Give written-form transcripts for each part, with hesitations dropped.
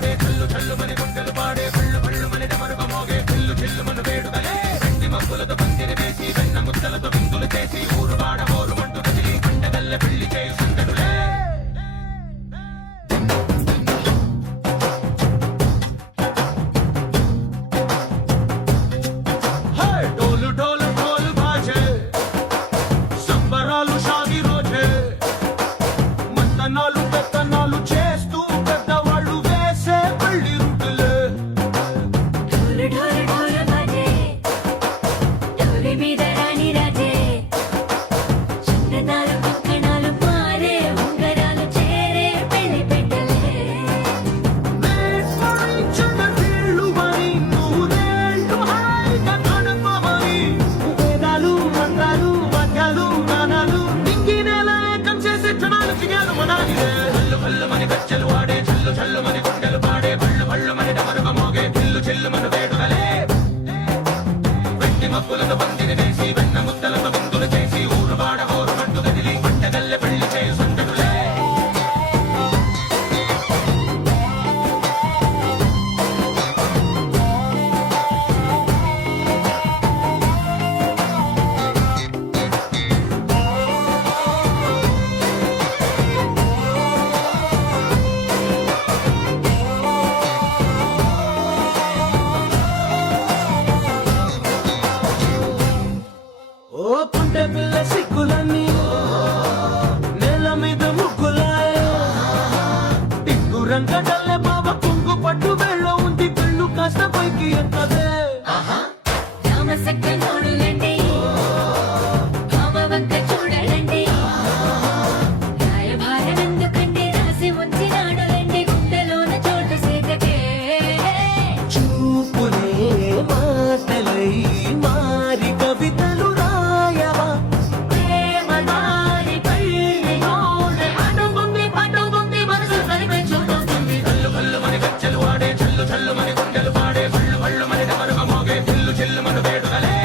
వాడే చల్లు చల్లు మని గుండెలు పాడే పళ్ళు పళ్ళు మని డమరుగ మోగే చిల్లు చిల్లు మన వేడుకలే వెండి మబ్బులతో పందిరి వేసి వెన్న ముద్దలతో విందులు చేసి ఊరు వాడ హోరు మంటు కదిలి పండగల్లె పెళ్లి చేయి సందడులే డోలు డోలు డోలు బాజే సంబరాలు షాది రోజే మంతనాలు పెత్తనాలు చేస్తూ పెద్దవాళ్ళు వేసే పెళ్లి రుటులే ఢోలు ఢోలు ఢోలు బాజే ఢోలు మీద రాణి రాజే చందనాలు కంకణాలు మారే ఉంగరాలు చేరే పెళ్లి పెట్టలే మేస్మరించిన కీళ్ళుమని నూరేళ్ళు హాయిగా గడపమని వేదాలు మంత్రాలు వాద్యాలు గానాలు నింగినేల ఏకం చేసే క్షణాలు చిగాలు మనాలిలే పళ్ళు పళ్ళు మని గజ్జలు వాడే చల్లు చల్లు మని గుండెలు పాడే పళ్ళు పళ్ళు మని డమరుగ మోగే చిల్లు చిల్లు మన వేడుకలే వెండి మబ్బులతో పందిరి వేసి వెన్న ముద్దలతో విందులు చేసి ఊరు వాడ హోరు మంటు కదిలి పంటగల్లె పెళ్లి చేయి సందడులే ఓ పుంటె పిల్ల సిక్కులన్నీ నేల మీద ముగ్గులాయ టింగు రంగడల్లె బాబ కుంగు పట్టు వెళ్ళ ఉంది పెళ్ళు కాస్త పైకి ఎక్కదే రామ సక్క నోడులండి భామ వంక చూడలండి రాయభారం ఎందుకండి రాసి ఉంచినాడులండి గుండెలోన చోటు సీతకే చూపులే మాటలై మారి కవితలు రాయవా ప్రేమ దారి పెళ్లి నోడే అడుగుంది పట్టుకుంది మనసు కలిపే చూడుతుంది కళ్ళు కళ్ళు మని గజ్జలు వాడే చల్లు చల్లు మని గుండెలు పాడే పళ్ళు పళ్ళు మని డమరుగ మోగే చిల్లు చిల్లు మన వేడుకలే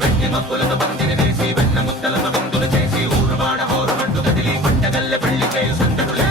వెండి మబ్బులతో పందిరి వేసి వెన్న ముద్దలతో విందులు చేసి ఊరు వాడ హోరు మంటు కదిలి పంటగల్లె పెళ్లి చేయి సందడులే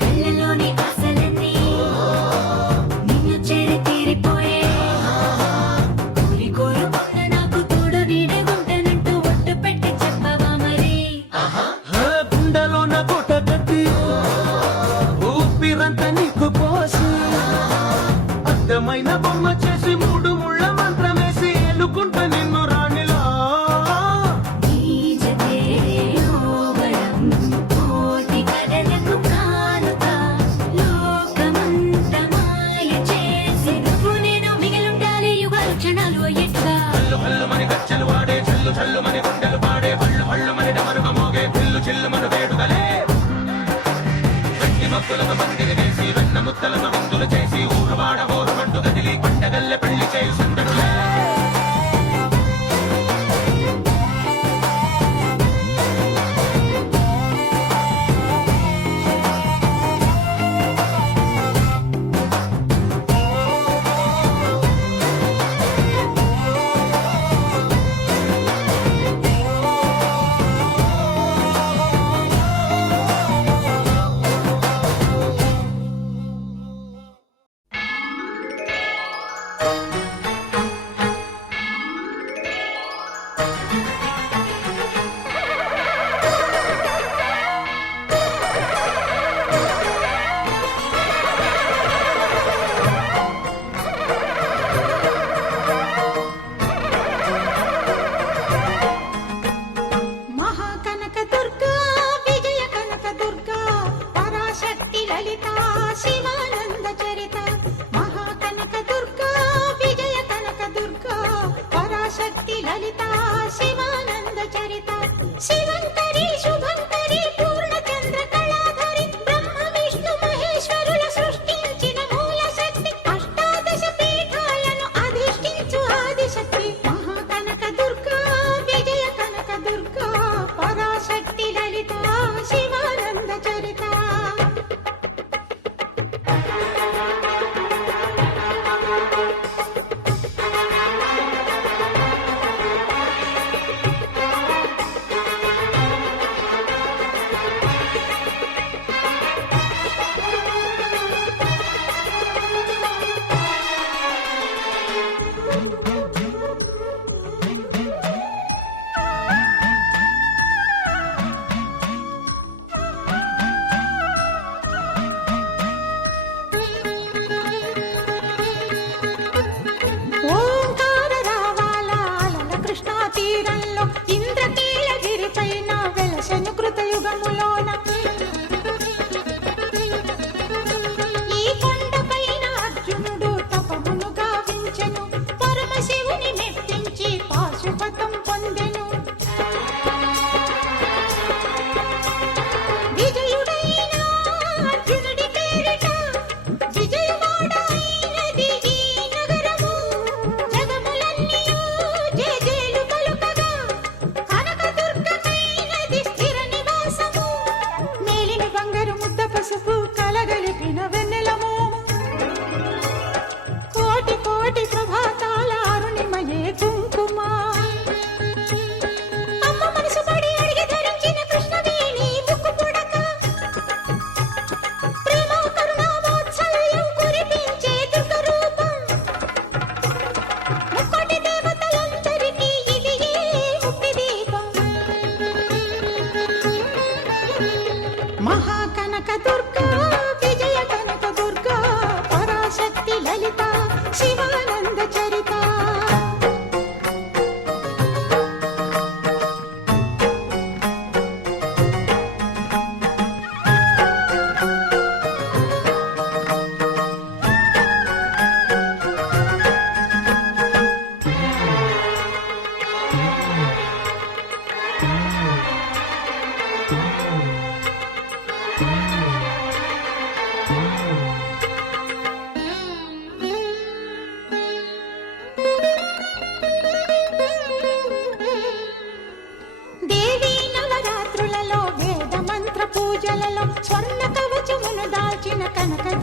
కళ్ళలోని ఆశలన్నీ నిన్ను చేరి తీరిపోయే కోరి కోరుకున్న నాకు తోడు నీడగుంటానంటూ ఒట్టు పెట్టి చెప్పవా మరి గుండెలో నా కోట కట్టి ఊపిరంతా నీకు పోసి అర్థమైన బొమ్మ చేసి మూడు ముళ్ళ మంత్రం వేసి ఎన్నుకుంటా నిన్ను రాణిలా నీ జతే యోగడం కోటి కలలకు కానుక లోకమంత మాయ చేసి నువ్వు నేను మిగిలుండాలి యుగాలు క్షణాలు ఎట్లా చల్లు పళ్ళు మని గజ్జలు వాడే చల్లు చల్లు మని గుండెలు పాడే పళ్ళు పళ్ళు మని డమరుగ మోగే చిల్లు చిల్లు మన వేడుకలే వెండి మబ్బులతో పందిరి వేసి వెన్న ముద్దలతో విందులు చేసి ఊరు వాడ హోరు మంటు కదిలి పంటగల్లె పెళ్లి చేయి సందడులే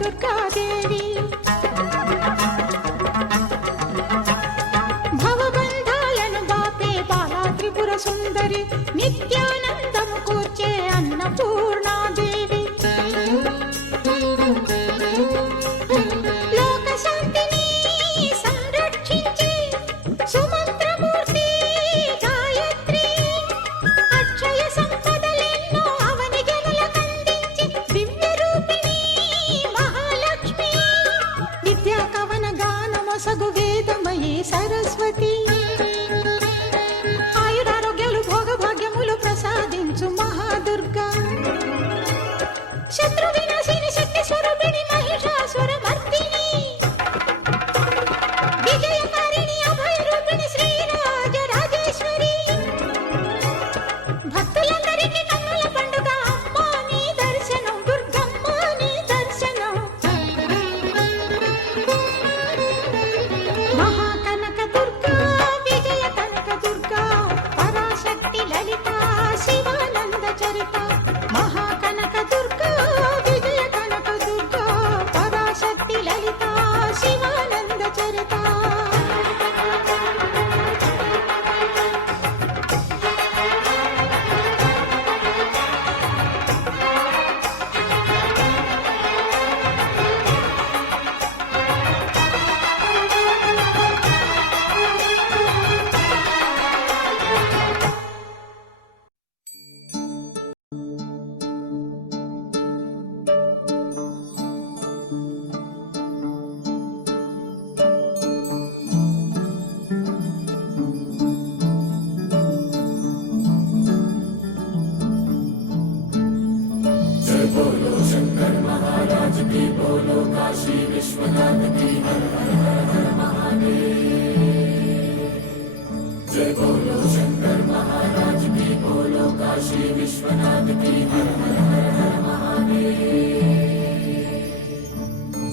దుర్గాదేవి భవబంధాలను బాపే బాలా త్రిపుర సుందరి నిత్యానందము కూర్చే అన్నపూర్ణాదేవి లోక శాంతిని సంరక్షించే సుమంత్రమూర్తి గాయత్రి అక్షయ సంపదలెన్నో అవని జనులకందించి దివ్య రూపిణి మహాలక్ష్మి విద్యా కవన గానమొసగు వేదమయీ సరస్వతి ఆయురారోగ్యాలు భోగభాగ్యములు ప్రసాదించు మహాదుర్గా శత్రు వినాశిని శక్తి స్వరూపిణి మహిషాసుర మర్దిని విజయకారిణి అభయ రూపిణి శ్రీరాజ రాజేశ్వరి భక్తులందరికీ కన్నుల పండుగ అమ్మా నీ దర్శనం దుర్గమ్మ నీ దర్శనం మహాకనక దుర్గా విజయ కనక దుర్గా పరాశక్తి లలిత శివానంద చరిత మహాకనక దుర్గా విజయ కనక దుర్గా పరాశక్తి లలిత శివానంద చరిత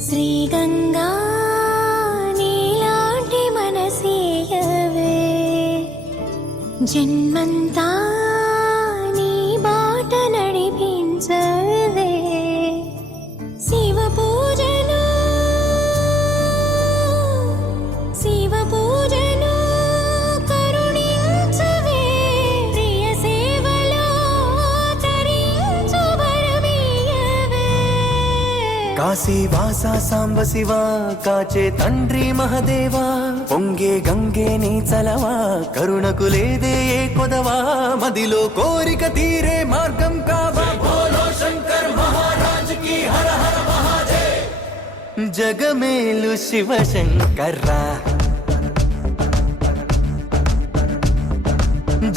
శ్రీ గంగా నీలాంటి మనసీయవే జన్మంతా నీ బాట నడిపించవే శివ పూజలు కరుణించవే ప్రియ సేవలో తరించు వరమీయవే కాశీ వాస సాంబ శివ కాచే తండ్రి మహదేవా పొంగే గంగే నీ చలవా కరుణకు లేదే ఏ కొదవా మదిలో కోరిక తీరే మార్గం కావా బోలో శంకర్ మహారాజ్ కి హర హర మహాదేవ్ జగమేలు శివ శంకర్రా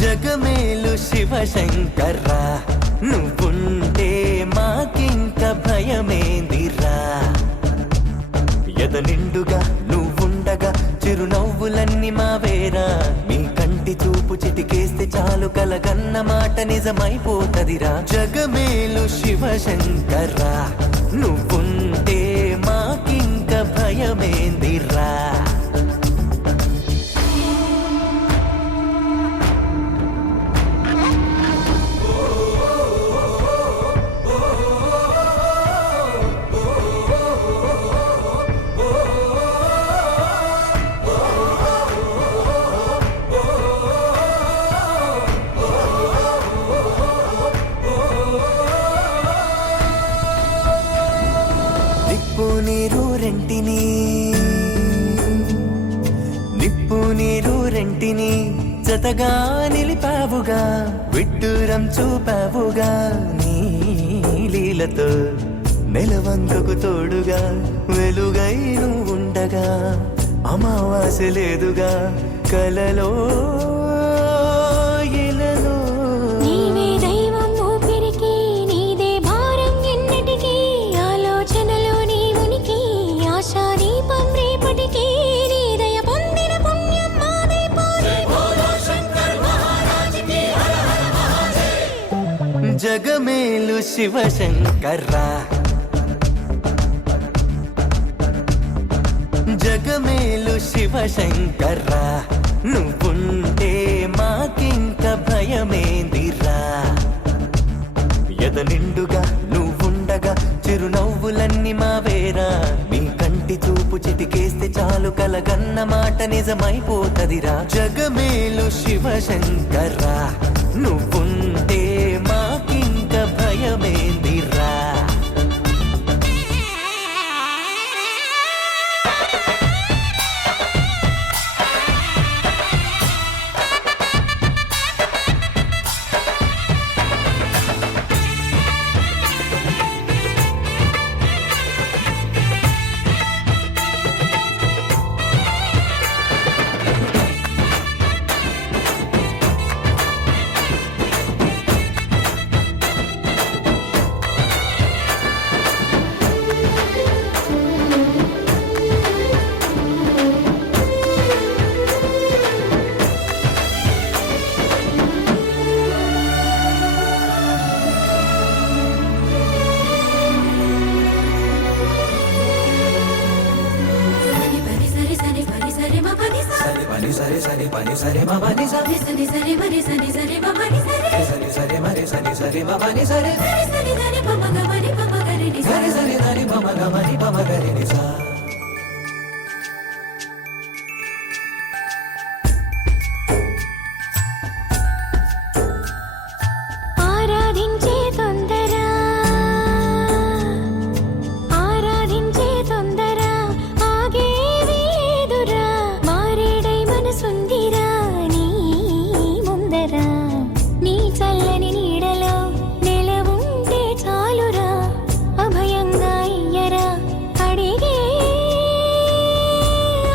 జగమేలు శివ శంకర్రా నువ్వుంటే మాకింక భయమేందిరా ఎద నిండుగా నువ్వుండగా చిరునవ్వులన్నీ మావేరా నీ కంటి చూపు చిటికేస్తే చాలు కలగన్న మాట నిజమైపోతదిరా జగమేలు శివ శంకర్రా నువ్వుంటే మాకింక భయమేందిరా నిప్పు నీరు రెంటిని జతగా నిలిపావుగా విడ్డూరం చూపావుగా నీ లీలతో నెలవంకకు తోడుగా వెలుగై ఉండగా అమావాస్య లేదుగా కలలో ఇలలో నీవే దైవం ఊపిరికి నీదే భారం ఎన్నటికీ ఆలోచనలో నీ ఉనికి ఆశా దీపం రేపటికి నీ దయ పొందిన పుణ్యం మాదే జగమేలు శివ శంకర్రా జగమేలు శివ శంకర్రా నువ్వుంటే మాకింక భయమేందిరా ఎద నిండుగా నువ్వుండగా చిరునవ్వులన్నీ మావేరా మీ కంటి చూపు చిటికేస్తే చాలు కలగన్న మాట నిజమైపోతదిరా జగమేలు శివశంకర్రా నువ్వుంటే మాకింక భయమేందిరా సని పని సరి సని పని సరి మ పని సరి పని సరి సరి పని సరి మా పని సరి సని సరి మరి సని సరి మ పని సరి సరి సరి మరి సరి సరి మా పని సరి సరి సరి దని పమ గ మరి పమ గ రి ని సరి సరి దని పమ గ మరి పమ గ రి ని సా ఆరాధించే తొందర ఆరాధించే తొందర ఆగేవి లేదురా మారేడై మనసుందిరా నీ ముందర నీ చల్లని నీడలో నెలవుంటే చాలురా అభయంగా ఇయ్యరా అడిగే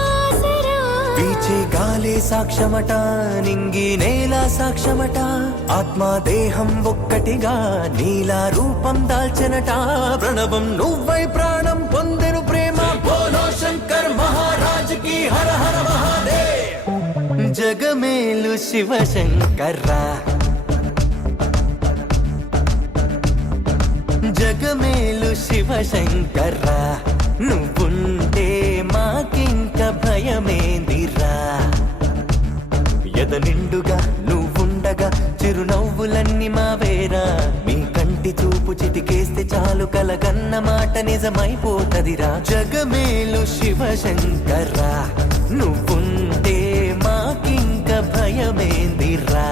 ఆసరా వీచే గాలే సాక్ష్యమట నింగి నేల సాక్ష్యమట ఆత్మ దేహం ఒక్కటిగా నీలా రూపం దాల్చెనట ప్రణవం నువ్వై ప్రాణం పొందెను ప్రేమ బోలో శంకర్ మహారాజ్ కి హర హర మహాదేవ్ జగమేలు శివశంకర్రా జగమేలు శివశంకర్రా నువ్వుంటే మాకింక భయమేందిరా ఎద నిండుగా నువ్వుండగా చిరునవ్వులన్నీ మావేరా మీ కంటి చూపు చిటికేస్తే చాలు కలగన్న మాట నిజమైపోతదిరా జగమేలు శివశంకర్రా నువ్వుంటే మాకింక భయమేందిరా